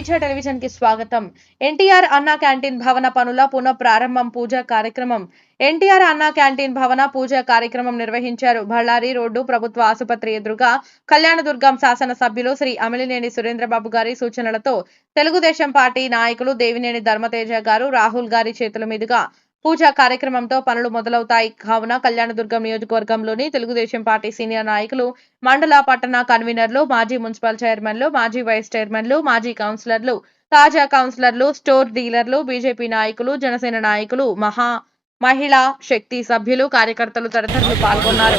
స్వేచ్ఛ టెలివిజన్కి స్వాగతం. ఎన్టీఆర్ అన్నా క్యాంటీన్ భవన పనుల పునః ప్రారంభం పూజా కార్యక్రమం. ఎన్టీఆర్ అన్నా క్యాంటీన్ భవన పూజా కార్యక్రమం నిర్వహించారు. బళ్ళారి రోడ్డు ప్రభుత్వ ఆసుపత్రి ఎదురుగా కళ్యాణదుర్గం శాసన సభ్యులు శ్రీ అమిలినేని సురేంద్రబాబు గారి సూచనలతో తెలుగుదేశం పార్టీ నాయకులు దేవినేని ధర్మతేజ గారు రాహుల్ గారి చేతుల మీదుగా పూజా కార్యక్రమంతో పనులు మొదలవుతాయి. కావున కళ్యాణదుర్గం నియోజకవర్గంలోని తెలుగుదేశం పార్టీ సీనియర్ నాయకులు మండల పట్టణ కన్వీనర్లు మాజీ మున్సిపల్ చైర్మన్లు మాజీ వైస్ చైర్మన్లు మాజీ కౌన్సిలర్లు తాజా కౌన్సిలర్లు స్టోర్ డీలర్లు బీజేపీ నాయకులు జనసేన నాయకులు మహా మహిళా శక్తి సభ్యులు కార్యకర్తలు తదితరులు పాల్గొన్నారు.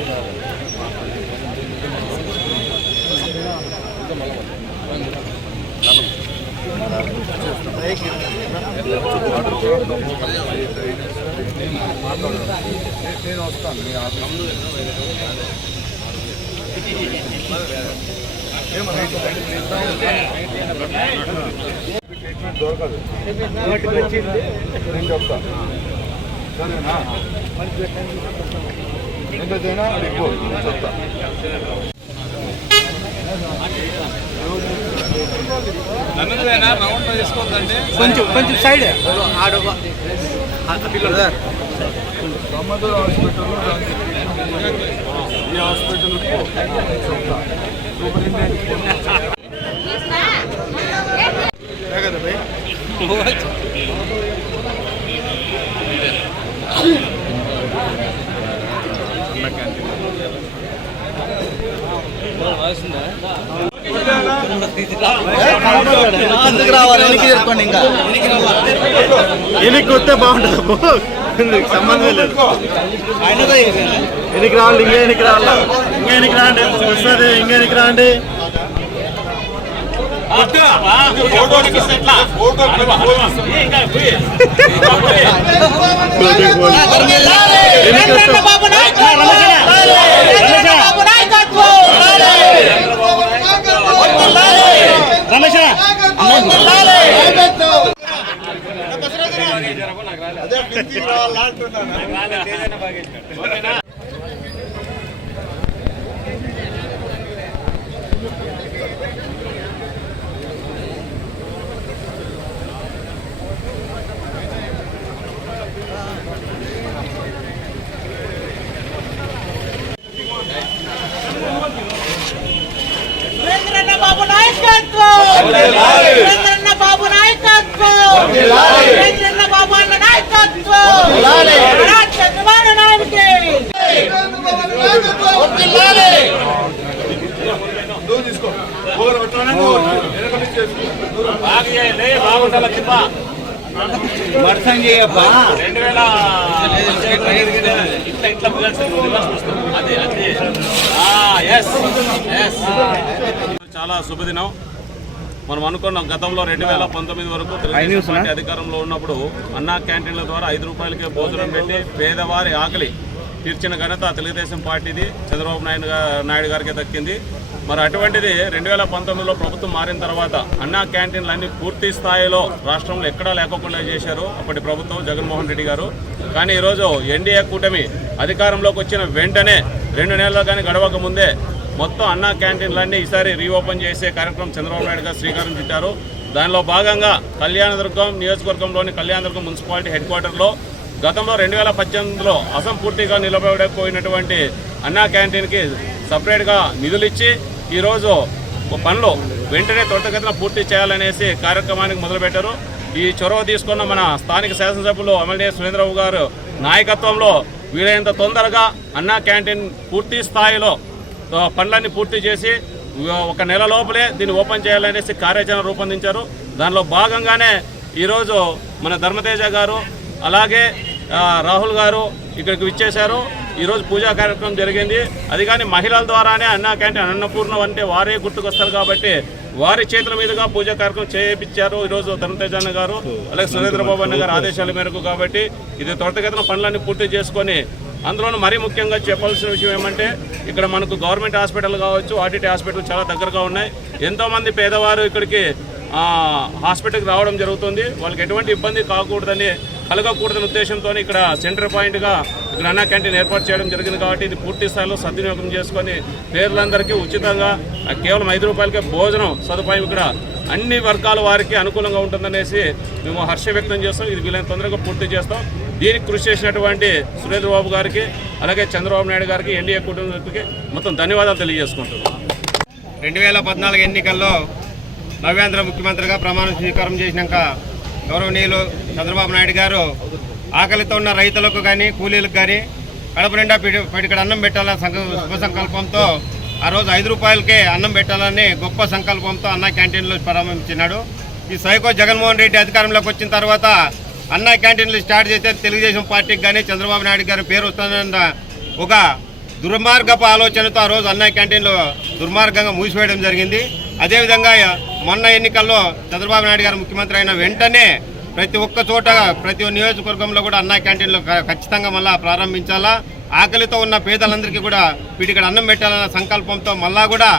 ట్రీట్మెంట్ దొరకదు నేను చెప్తా సరేనా ఎంతైనా అడిగిపో నేను చెప్తా కొంచెం కొంచెం సైడ్ సమ్మదూర్ హాస్పిటల్ ఈ హాస్పిటల్ అందుకు రావాలి? వెనక్కి తీసుకోండి ఇంకా. వెనక్కి వస్తే బాగుంటుంది సంబంధం లేదు. వెనక్కి రావాలి ఇంకా వెనక్కి రావాలా? ఇంకా వెనక్కి రాండి వస్తుంది ఇంకా వెనక్కి రాండి. రమేష్ బాబు నాయకత్వం! బాబు నాయకత్వం! సురేంద్రన్న బాబు అన్న నాయకత్వం అన్నా చంద్రబాబు నాయుడికి దూరం తీసుకో ఒకరు పెట్టాలని వెనక నుంచి చేసుకో మర్సం చేయబ్బా చాలా శుభదినం. మనం అనుకున్నాం గతంలో రెండు వేల పంతొమ్మిది వరకు తెలుగుదేశం పార్టీ అధికారంలో ఉన్నప్పుడు అన్నా క్యాంటీన్ల ద్వారా ఐదు రూపాయలకే భోజనం పెట్టి పేదవారి ఆకలి తీర్చిన ఘనత తెలుగుదేశం పార్టీది. చంద్రబాబు నాయుడు నాయుడు గారికి దక్కింది. మరి అటువంటిది రెండు వేల పంతొమ్మిదిలో ప్రభుత్వం మారిన తర్వాత అన్నా క్యాంటీన్లు అన్ని పూర్తి స్థాయిలో రాష్ట్రంలో ఎక్కడా లేకోకుండా చేశారు అప్పటి ప్రభుత్వం జగన్మోహన్ రెడ్డి గారు. కానీ ఈరోజు ఎన్డీఏ కూటమి అధికారంలోకి వచ్చిన వెంటనే రెండు నెలలు కానీ గడవక ముందే మొత్తం అన్నా క్యాంటీన్లన్నీ ఈసారి రీఓపెన్ చేసే కార్యక్రమం చంద్రబాబు నాయుడు గారు శ్రీకారం చుట్టారు. దానిలో భాగంగా కళ్యాణదుర్గం నియోజకవర్గంలోని కళ్యాణదుర్గం మున్సిపాలిటీ హెడ్ క్వార్టర్లో గతంలో రెండు వేల పద్దెనిమిదిలో అసంపూర్తిగా నిలబడకపోయినటువంటి అన్నా క్యాంటీన్కి సపరేట్గా నిధులు ఇచ్చి ఈరోజు పనులు వెంటనే త్వరితగతిన పూర్తి చేయాలనేసి కార్యక్రమానికి మొదలుపెట్టారు. ఈ చొరవ తీసుకున్న మన స్థానిక శాసనసభ్యులు ఎమ్మెల్యే సురేంద్రబాబు గారు నాయకత్వంలో వీలైనంత తొందరగా అన్నా క్యాంటీన్ పూర్తి స్థాయిలో పనులన్నీ పూర్తి చేసి ఒక నెల లోపలే దీన్ని ఓపెన్ చేయాలనేసి కార్యాచరణ రూపొందించారు. దానిలో భాగంగానే ఈరోజు మన ధర్మతేజ గారు అలాగే రాహుల్ గారు ఇక్కడికి విచ్చేశారు. ఈరోజు పూజా కార్యక్రమం జరిగింది. అది కానీ మహిళల ద్వారానే అన్న క్యాంటీన్ అన్నపూర్ణ అంటే వారే గుర్తుకొస్తారు కాబట్టి వారి చేతుల మీదుగా పూజా కార్యక్రమం చేయించారు ఈరోజు ధర్మతేజ అన్న గారు అలాగే సురేంద్రబాబు అన్న గారు ఆదేశాల మేరకు కాబట్టి ఇది త్వరితగతిన పనులన్నీ పూర్తి చేసుకొని అందులోనూ మరీ ముఖ్యంగా చెప్పాల్సిన విషయం ఏమంటే ఇక్కడ మనకు గవర్నమెంట్ హాస్పిటల్ కావచ్చు ఆర్టీటీ హాస్పిటల్ చాలా దగ్గరగా ఉన్నాయి. ఎంతోమంది పేదవారు ఇక్కడికి హాస్పిటల్కి రావడం జరుగుతుంది. వాళ్ళకి ఎటువంటి ఇబ్బంది కాకూడదని కలగకూడదనే ఉద్దేశంతో ఇక్కడ సెంటర్ పాయింట్గా ఇక్కడ అన్నా క్యాంటీన్ ఏర్పాటు చేయడం జరిగింది కాబట్టి ఇది పూర్తి స్థాయిలో సద్వినియోగం చేసుకొని పేర్లందరికీ ఉచితంగా కేవలం ఐదు రూపాయలకే భోజనం సదుపాయం ఇక్కడ అన్ని వర్గాల వారికి అనుకూలంగా ఉంటుందనేసి మేము హర్ష వ్యక్తం చేస్తాం. ఇది వీలైన తొందరగా పూర్తి చేస్తాం. దీనికి కృషి చేసినటువంటి సురేంద్ర బాబు గారికి అలాగే చంద్రబాబు నాయుడు గారికి ఎన్డీఏ కుటుంబానికి మొత్తం ధన్యవాదాలు తెలియజేసుకుంటున్నాం రెండు వేల పద్నాలుగు ఎన్నికల్లో నవ్యాంధ్ర ముఖ్యమంత్రిగా ప్రమాణ స్వీకారం చేసినాక గౌరవనీయులు చంద్రబాబు నాయుడు గారు ఆకలితో ఉన్న రైతులకు కానీ కూలీలకు కానీ కడప నిండా పిడి పిడికడ అన్నం పెట్టాలని శుభ సంకల్పంతో ఆ రోజు ఐదు రూపాయలకే అన్నం పెట్టాలని గొప్ప సంకల్పంతో అన్న క్యాంటీన్లో ప్రారంభించినాడు. ఈ సైకో జగన్మోహన్ రెడ్డి అధికారంలోకి వచ్చిన తర్వాత అన్న క్యాంటీన్లు స్టార్ట్ చేస్తే తెలుగుదేశం పార్టీకి కానీ చంద్రబాబు నాయుడు గారి పేరు వస్తుందన్న ఒక దుర్మార్గపు ఆలోచనతో ఆ రోజు అన్న క్యాంటీన్లో దుర్మార్గంగా మూసివేయడం జరిగింది. అదేవిధంగా మొన్న ఎన్నికల్లో చంద్రబాబు నాయుడు గారు ముఖ్యమంత్రి అయిన వెంటనే ప్రతి ఒక్క చోట ప్రతి ఒక్క నియోజకవర్గంలో కూడా అన్న క్యాంటీన్లు ఖచ్చితంగా మళ్ళా ప్రారంభించాలా? ఆకలితో ఉన్న పేదలందరికీ కూడా వీటికి అన్నం పెట్టాలన్న సంకల్పంతో మళ్ళా కూడా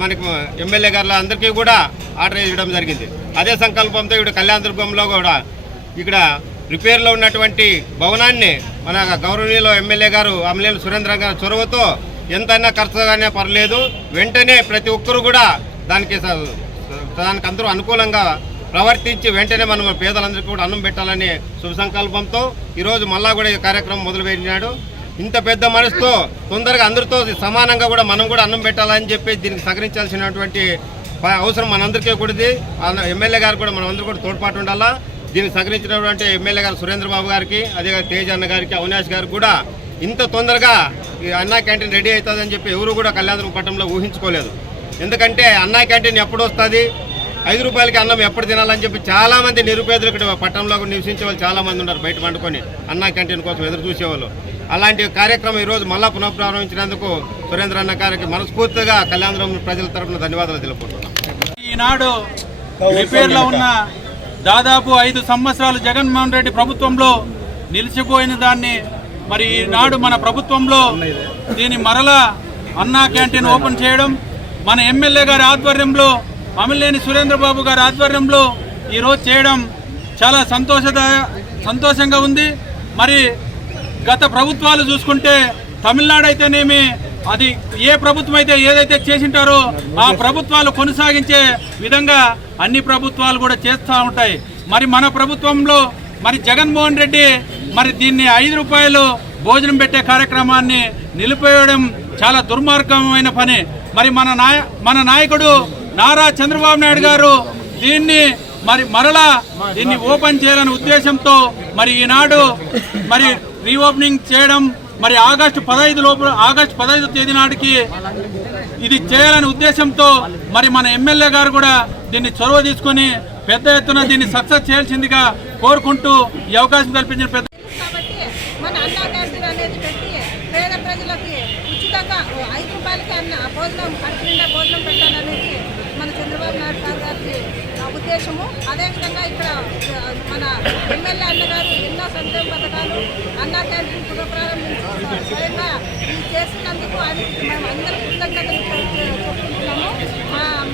మనకు ఎమ్మెల్యే గారుల అందరికీ కూడా ఆర్డర్ చేయడం జరిగింది. అదే సంకల్పంతో ఇప్పుడు కళ్యాణదుర్గంలో కూడా ఇక్కడ రిపేర్లో ఉన్నటువంటి భవనాన్ని మన గౌరవనీయులు ఎమ్మెల్యే గారు అమ్మలేని సురేంద్ర గారు చొరవతో ఎంతైనా ఖర్చుగానే పర్లేదు. వెంటనే ప్రతి ఒక్కరు కూడా దానికి స- దానికి అందరూ అనుకూలంగా ప్రవర్తించి వెంటనే మనం పేదలందరికీ కూడా అన్నం పెట్టాలని శుభ సంకల్పంతో ఈరోజు మళ్ళా కూడా ఈ కార్యక్రమం మొదలుపెట్టినాడు. ఇంత పెద్ద మనసుతో తొందరగా అందరితో సమానంగా కూడా మనం కూడా అన్నం పెట్టాలని చెప్పి దీనికి సహకరించాల్సినటువంటి అవసరం మనందరికీ కూడాది ఎమ్మెల్యే గారు కూడా మనం అందరూ కూడా తోడ్పాటు ఉండాలా? దీనికి సహకరించినటువంటి ఎమ్మెల్యే గారు సురేంద్ర బాబు గారికి అదే తేజ్ అన్న గారికి అవినాష్ గారికి కూడా ఇంత తొందరగా ఈ అన్నా క్యాంటీన్ రెడీ అవుతుందని చెప్పి ఎవరు కూడా కళ్యాణ పట్టణంలో ఊహించుకోలేదు. ఎందుకంటే అన్నా క్యాంటీన్ ఎప్పుడు వస్తుంది? ఐదు రూపాయలకి అన్నం ఎప్పుడు తినాలని చెప్పి చాలా మంది నిరుపేదలు ఇక్కడ పట్టణంలో నివసించే వాళ్ళు చాలామంది ఉన్నారు బయట పండుకొని అన్నా క్యాంటీన్ కోసం ఎదురు చూసేవాళ్ళు అలాంటి కార్యక్రమం ఈరోజు మళ్ళా పునఃప్రారంభించినందుకు సురేంద్ర అన్న గారికి మనస్ఫూర్తిగా కళ్యాణం ప్రజల తరపున ధన్యవాదాలు తెలుపుకుంటున్నాం. ఈనాడు రిపేర్లో ఉన్న దాదాపు ఐదు సంవత్సరాలు జగన్మోహన్ రెడ్డి ప్రభుత్వంలో నిలిచిపోయిన దాన్ని మరి ఈనాడు మన ప్రభుత్వంలో దీని మరలా అన్నా క్యాంటీన్ ఓపెన్ చేయడం మన ఎమ్మెల్యే గారి ఆధ్వర్యంలో అమలేని సురేంద్రబాబు గారి ఆధ్వర్యంలో ఈరోజు చేయడం చాలా సంతోషద సంతోషంగా ఉంది. మరి గత ప్రభుత్వాలు చూసుకుంటే తమిళనాడు అయితేనేమి అది ఏ ప్రభుత్వం అయితే ఏదైతే చేసింటారో ఆ ప్రభుత్వాలు కొనసాగించే విధంగా అన్ని ప్రభుత్వాలు కూడా చేస్తూ ఉంటాయి. మరి మన ప్రభుత్వంలో మరి జగన్మోహన్ రెడ్డి మరి దీన్ని ఐదు రూపాయలు భోజనం పెట్టే కార్యక్రమాన్ని నిలిపేయడం చాలా దుర్మార్గమైన పని. మరి మన నాయ మన నాయకుడు నారా చంద్రబాబు నాయుడు గారు దీన్ని మరి మరలా దీన్ని ఓపెన్ చేయాలనే ఉద్దేశంతో మరి ఈనాడు మరి రీఓపెనింగ్ చేయడం మరి ఆగస్టు పదహైదు లోపల ఆగస్టు పదహైదు తేదీ నాటికి ఇది చేయాలనే ఉద్దేశంతో మరి మన ఎమ్మెల్యే గారు కూడా దీన్ని చొరవ తీసుకొని పెద్ద ఎత్తున దీన్ని సక్సెస్ చేయాల్సిందిగా కోరుకుంటూ ఈ అవకాశం కల్పించిన పెద్ద ఉచితంగా ఐదు రూపాయలకి అన్న భోజనం కడుపు నిండా భోజనం పెట్టాలనేది మన చంద్రబాబు నాయుడు గారు గారికి ఉద్దేశము. అదేవిధంగా ఇక్కడ మన ఎమ్మెల్యే అన్నగారు ఎన్నో సంక్షేమ పథకాలు అన్నా క్యాంటీన్ పునఃప్రారంభించారు. స్వయంగా ఇది చేసినందుకు అది మేము అందరం కృతజ్ఞతలు చెప్పుకుంటున్నాము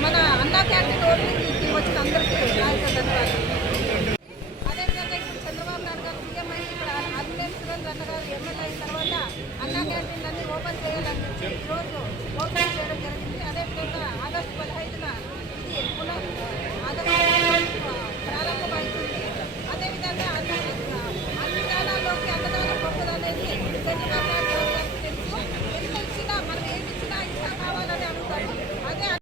మన అన్న క్యాంటీన్ ఓపెనింగ్కి వచ్చిన అందరికీ నాయక ధన్యవాదాలు అదేవిధంగా ఇప్పుడు చంద్రబాబు నాయుడు గారు సీఎం అయి ఇక్కడ అన్వేషణ అన్నగారు ఎమ్మెల్యే అయిన తర్వాత అన్న క్యాంటీన్లన్నీ ఓపెన్ చేయాలని ఈరోజు